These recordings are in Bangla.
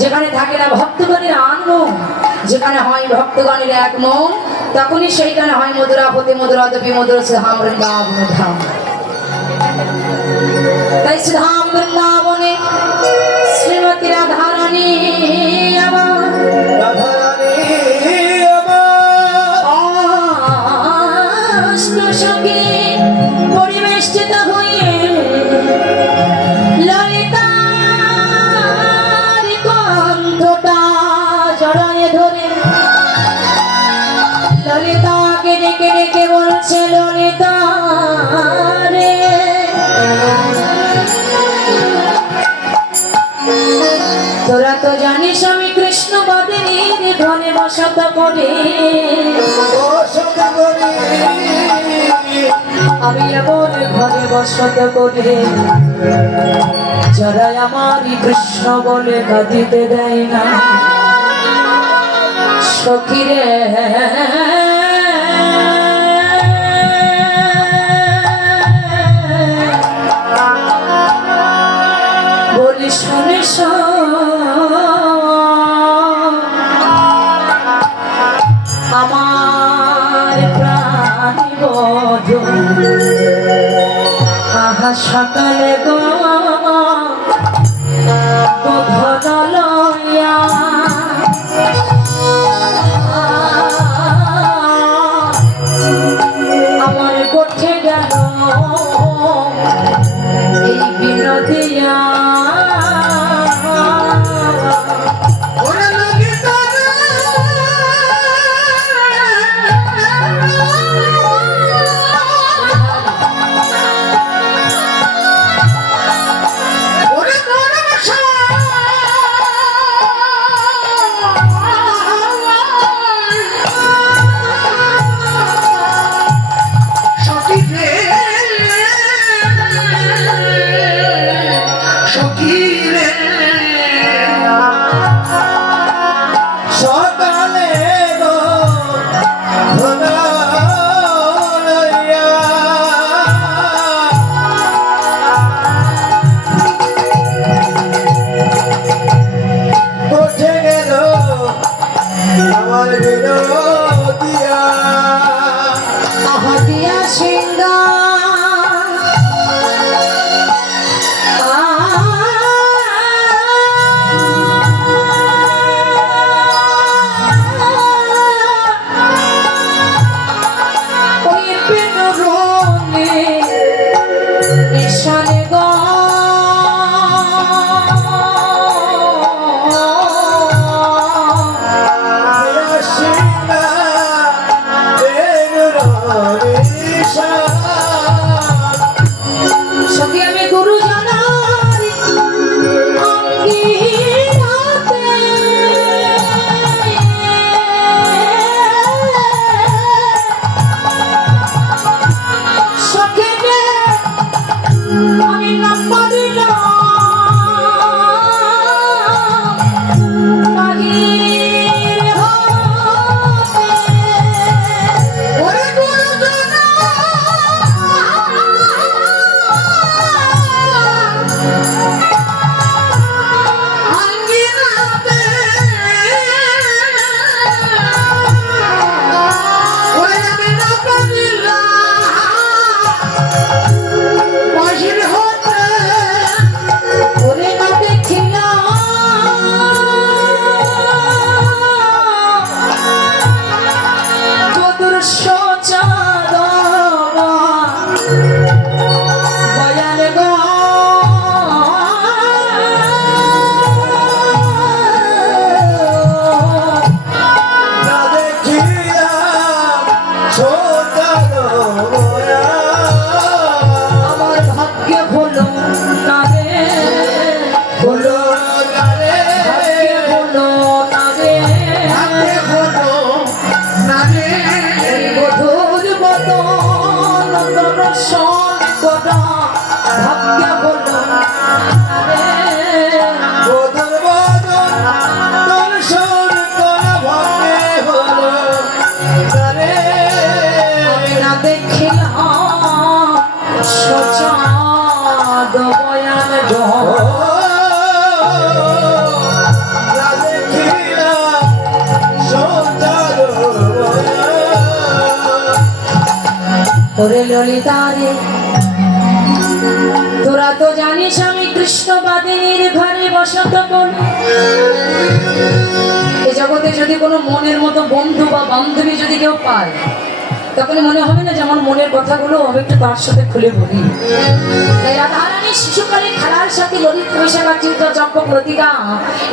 যেখানে থাকে না ভক্তগণের আনমন যেখানে হয় ভক্তগণের এক মন, তখনই সেইখানে হয় মধুরাপতি দেবী মধুর শ্রীধাম বৃন্দাবন ধাম। তাই শ্রীধাম বৃন্দাবনে তোরা তো জানিস আমি কৃষ্ণ বদিনীর ধনে বসত করে আমি এমন ঘরে বসত করে যারা আমারই কৃষ্ণ বলে কাঁদিতে দেয় না। সখিরে সকালে গো। ওরে ললিতা তোরা তো জানিস আমি কৃষ্ণবাদিনীর ঘরে বসত করি এ জগতে যদি কোনো মনের মতো বন্ধু বা বান্ধবী যদি কেউ পায়, তখন মনে হবে না যে আমার মনের কথাগুলো আমি একটু তার সাথে খুলে বলি। তাই রাধারানী শিশুকালে সাথে ললিত বিশাখা চিত্র চক্র প্রতিকা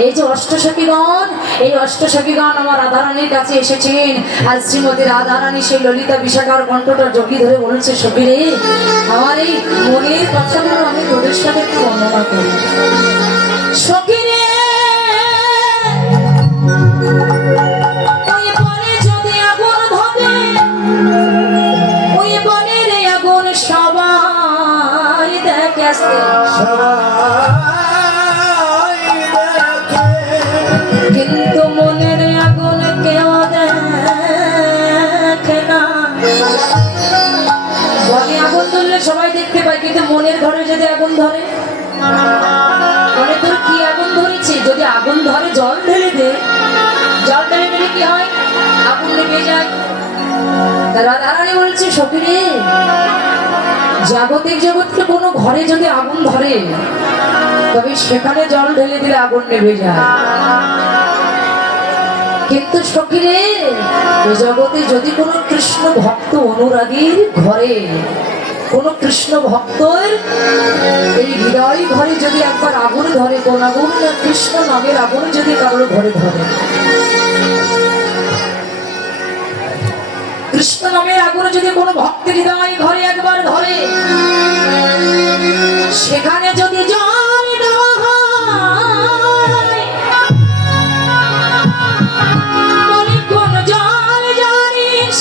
এই যে অষ্টসখীগণ এই অষ্টসখীগণ আমার রাধারানীর কাছে এসেছেন। আর শ্রীমতী রাধারানী সেই ললিতা বিশাখার কণ্ঠটা জকি ধরে বলছে, সখী আমার এই মনের কথাগুলো আমি তোদের সাথে একটু বর্ণনা করি। ধরে। মনে তোর কি আগুন ধরেছে? যদি আগুন ধরে, জল ঢেলে জল ঢেলে কি হয়? আগুন নেমে যায়। রাধারানী বলছে সকিরে জাগতিক জগৎকে কোনো ঘরে যদি আগুন ধরে, তবে সেখানে জল ঢেলে দিলে আগুন নেমে যায়। কিন্তু সখিরে, জগতে যদি কোনো কৃষ্ণ ভক্ত অনুরাগীর ঘরে কোন কৃষ্ণ ভক্তের এই হৃদয় ঘরে যদি একবার আগুন ধরে, কোন আগুন কৃষ্ণ নামের আগুন যদি কারোর ঘরে ধরে। কৃষ্ণ নামের আগুন যদি কোনো ভক্তের হৃদয় ঘরে একবার ধরে, সেখানে যদি জল দেওয়া জানিস?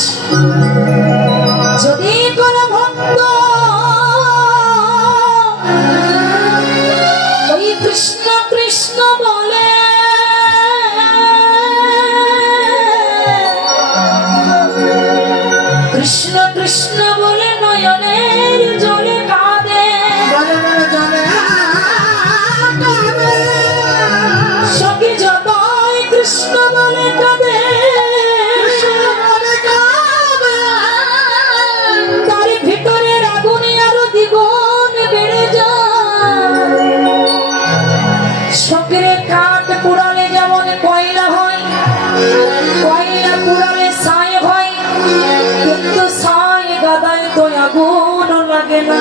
লাগে না।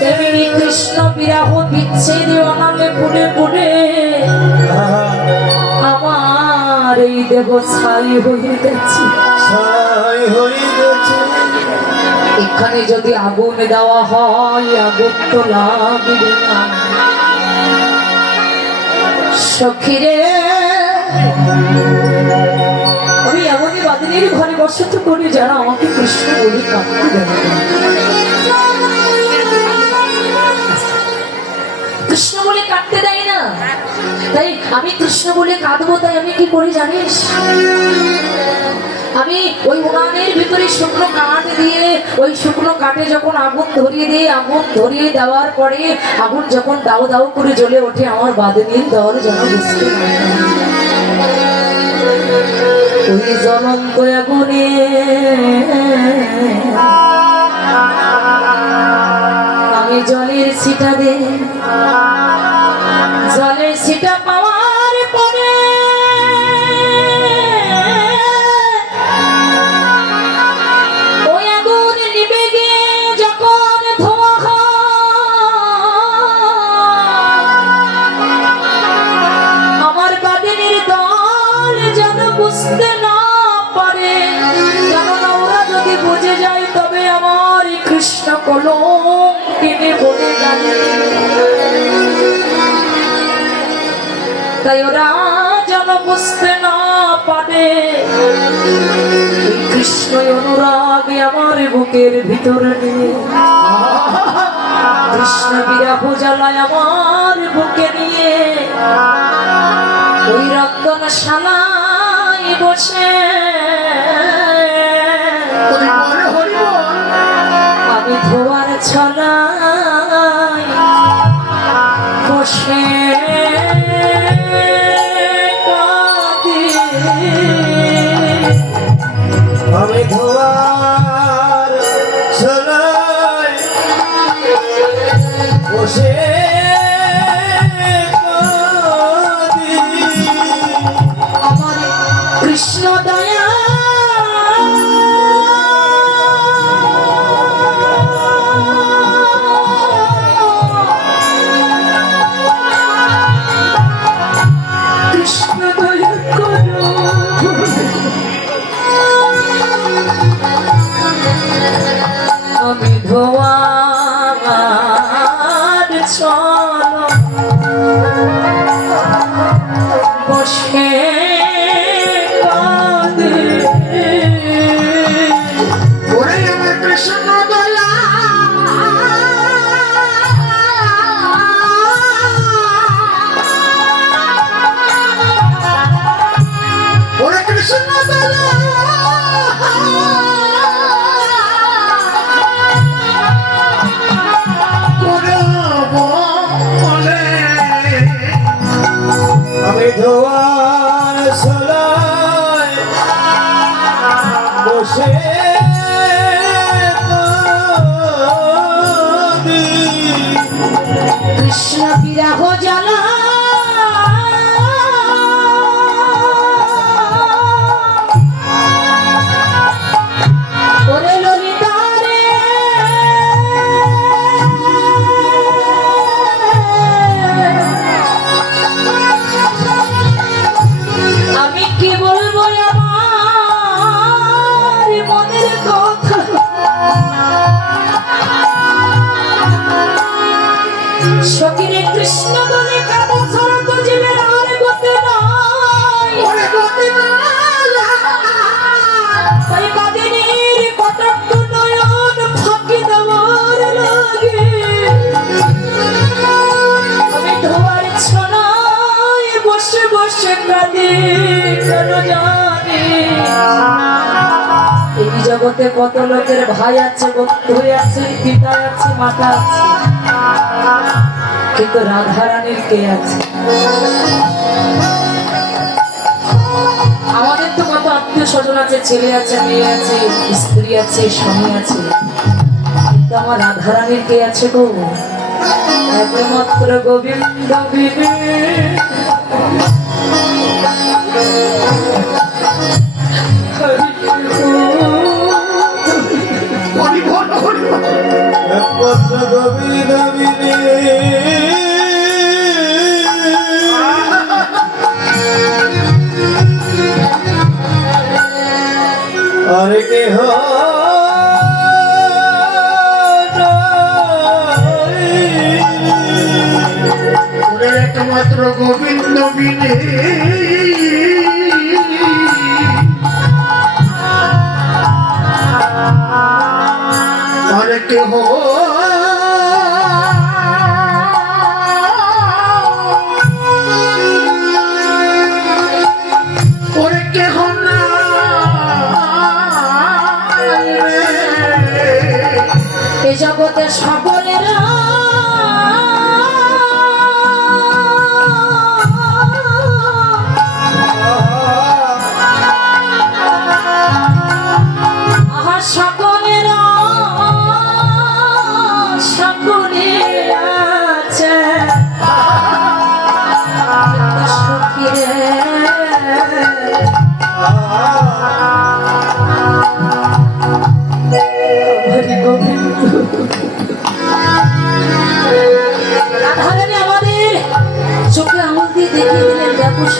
তেমনি কৃষ্ণ বিরাহ বিচ্ছেদ পুড়ে পুড়ে আমার এই দেহ ছাই গেছে ছাই হইতেছে। এখানে যদি আগুন দেওয়া হয় আগুন তো লাগবে না। সখিরে বাদিনীর ঘরে বসত করি যারা আমাকে কৃষ্ণ বলে কাঁদতে দেবে কৃষ্ণ বলে কাটতে দেয় না। তাই আমি কৃষ্ণ বলে কাঁদবো, তাই আমি কি করি জানিস? আমি ওই উনানের ভিতরে শুকনো কাঠ দিয়ে, ওই শুকনো কাঠে যখন আগুন ধরিয়ে দিয়ে, আগুন ধরিয়ে দেওয়ার পরে, আগুন যখন দাও দাও করে জ্বলে ওঠে, আমার বাদনীর দল যেন বুঝতে পারে। ওই জ্বলন্ত আগুনে আমি জলের সিটা দে। জলের সিটা পাওয়ার কলম টেনে বলে তাই ওরা যেন বুঝতে না পারে। কৃষ্ণ অনুরাগে আমার বুকের ভিতরে কৃষ্ণ বিরাহ জ্বালায় আমার বুকে নিয়ে। ওই রক্তন শালায় বসে আমি ধোয়ার কৃষ্ণ বিরাহ জ্বালা। কৃষ্ণ বলে কাদা ছাড়া তো জীবের আর গতি নাই। গতি তাই কাদিনীর কটাক্ষ নয়ন ফাঁকি দেওয়ার লাগে। আমি ধোয়ার ছনায় বসে বসে কাঁদি কেন জানি? এই জগতে কত লোকের ভাই আছে বন্ধু আছে পিতা আছে মাতা আছে। কিন্তু রাধারানীর কে আছে? আমাদের তো কত আত্মীয় স্বজন আছে, ছেলে আছে, মেয়ে আছে, স্ত্রী আছে, স্বামী আছে। কিন্তু আমার রাধারানীর কে আছে গো? একমাত্র গোবিন্দ বিনে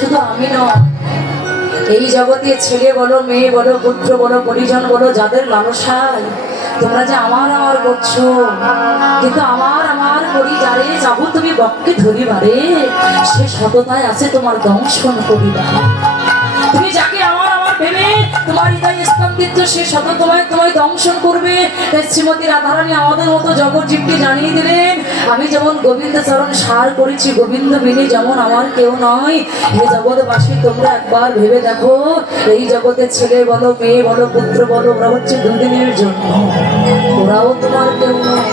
শুধু আমি নয়, এই জগতে ছেলে বলো, মেয়ে বলো, পুত্র বলো, পরিজন বলো, যাদের লালসায়, তোমরা যে আমার আমার করছ, কিন্তু আমার আমার করি যারে যাব তুমি বককে ধরিবারে, সে সততায় আছে তোমার দংশন করিবা তুমি যাকে তোমার হৃদয় স্পন্দিত, সে শত তোমায় তোমায় দংশন করবে। তাই শ্রীমতী রাধারানী আমাদের মতো জগৎ জীবকে জানিয়ে দিলেন, আমি যেমন গোবিন্দ চরণ সার করেছি, গোবিন্দ বিনি যেমন আমার কেউ নয়। হে জগৎবাসী, তোমরা একবার ভেবে দেখো। এই জগতের ছেলে বলো, মেয়ে বলো, পুত্র বলো, ওরা হচ্ছে দুদিনের জন্য। ওরাও তোমার কেউ নয়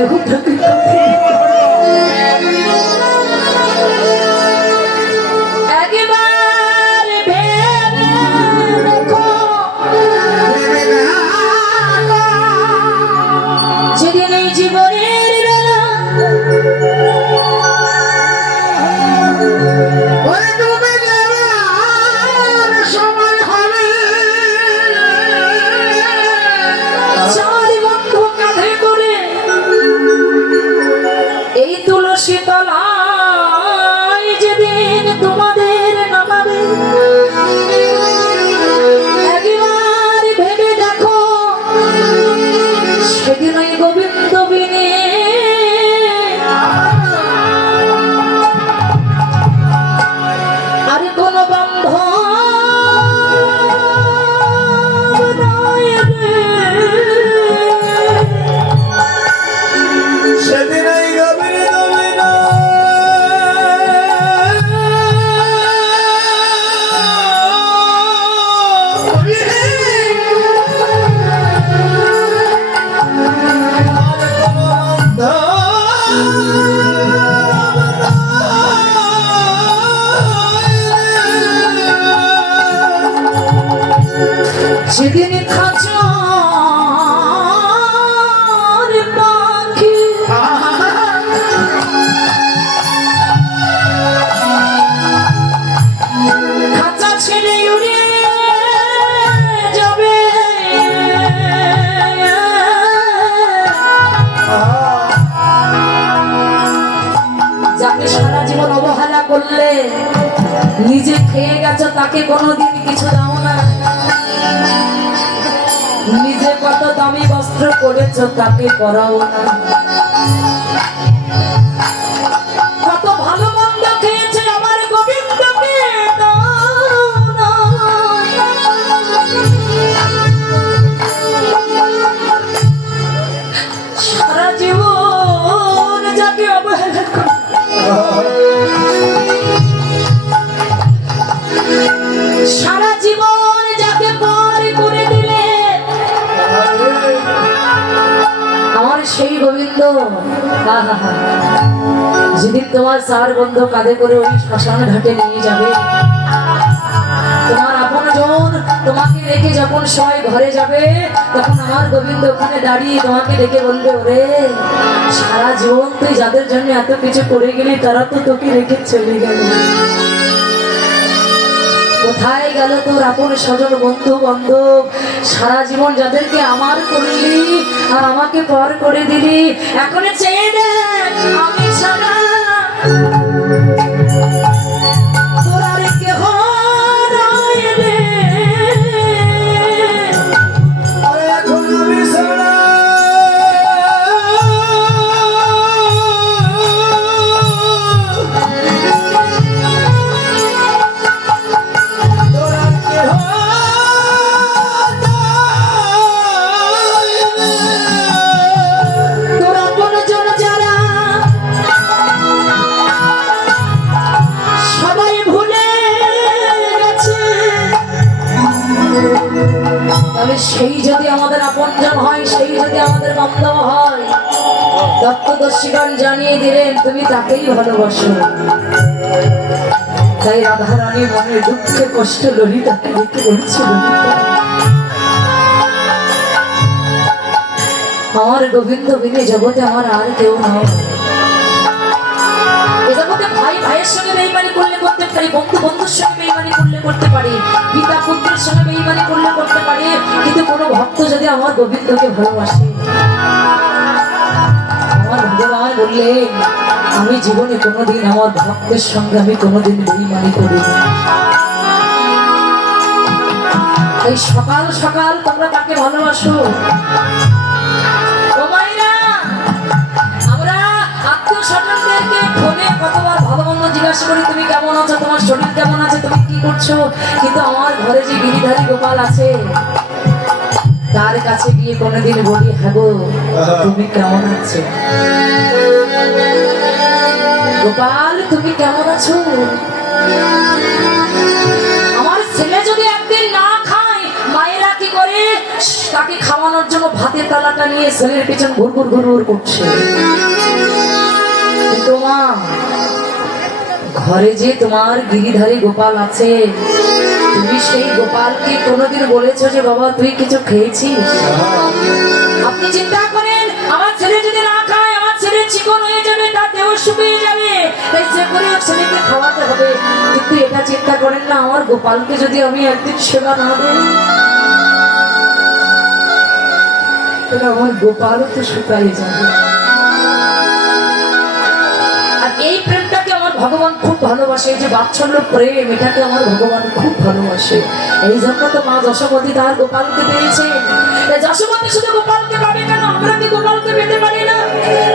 তোমার ওই দেহটাকে একবার তাকে কোনোদিন কিছু দাও না। নিজে কত দামি বস্ত্র পরেছো তাকে পরাও না। সারা জীবন যাকে পর করে দিলে। আমার সেই গোবিন্দ। যেদিন তোমার চার বন্ধু কাঁধে করে ওই শ্মশান ঘাটে নিয়ে যাবে, তোমার আপন জন তোমাকে রেখে যখন সবাই ঘরে যাবে, তখন আমার গোবিন্দ ওখানে দাঁড়িয়ে তোমাকে ডেকে বলবে, ওরে, সারা জীবন তুই যাদের জন্য এত কিছু করে গেলি, তারা তো তোকে রেখে চলে গেল। কোথায় গেল তোর আপন স্বজন বন্ধু বান্ধব? সারা জীবন যাদেরকে আমার করলি আর আমাকে পর করে দিলি, এখন চেয়ে দেখ, আমি ছাড়া। ভালোবাসো। তাই রাধারানী মনের দুঃখে কষ্ট ললিতাকে দেখে বলছে ললিতা আমার গোবিন্দ বিনে জগতে আমার আর কেউ নয় বন্ধু বন্ধুর সঙ্গে করলে করতে পারি, পিতা পুত্রের করলে করতে পারি কোনো ভক্ত যদি আমার গোবিন্দকে আমার ভগবান বললেন আমি জীবনে কোনোদিন আমার ভক্তের সঙ্গে আমি কোনোদিন বেইমানি করি এই সকাল সকাল তোমরা তাকে ভালোবাসো? আমরা আত্মীয় স্বজনদেরকে ফোনে কতবার করি, তুমি কেমন আছো? তোমার শরীর কেমন আছে? তুমি কি করছ? কিন্তু আমার ঘরে যে গিরিধারী গোপাল আছে, তার কাছে গিয়ে কোনোদিন বলি হ্যাঁ তুমি কেমন আছো? গোপাল তুমি কেমন আছো? আমার ছেলে যদি একদিন না খায় মায়েরা কি করে? তাকে খাওয়ানোর জন্য ভাতের তালাটা নিয়ে ছেলের পেছন ঘুরঘুর ঘুরঘুর করছে। কিন্তু মা ঘরে যে তোমার গিরিধারী গোপাল আছে তুমি সেই গোপালকে কোনোদিন বলেছ যে বাবা তুই কিছু খেয়েছিস? আপনি চিন্তা চিন্তা করেন না, আমার গোপালকে যদি আমি একদিন সেবা না দেই, তাহলে আমার গোপালও তো শুকাই যাবে। আর এই প্রেমটাকে আমার ভগবান খুব ভালোবাসে যে বাৎসল্য প্রেম, এটাকে আমার ভগবান খুব ভালোবাসে। এই জন্য তো মা যশোমতী তার গোপালকে পেয়েছে। যশোমতী শুধু গোপালকে পাবে কেন? আমরা কি গোপালকে পেতে পারি না?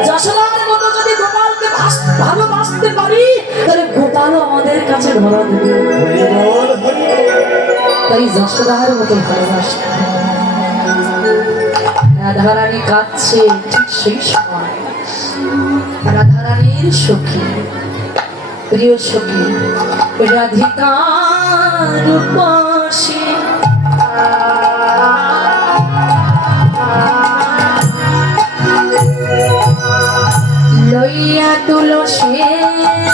যশোদার মতো যদি গোপালকে ভালোবাসতে পারি, তাহলে গোপালও আমাদের কাছে ধরা দেবে তাই যশোদার মতো ভালোবাসতে রাধারানী কাঁদছে, ঠিক সেই সময়। রাধারানীর সখী, প্রিয় সখী রাধিকার পাশে লইয়া তুলসী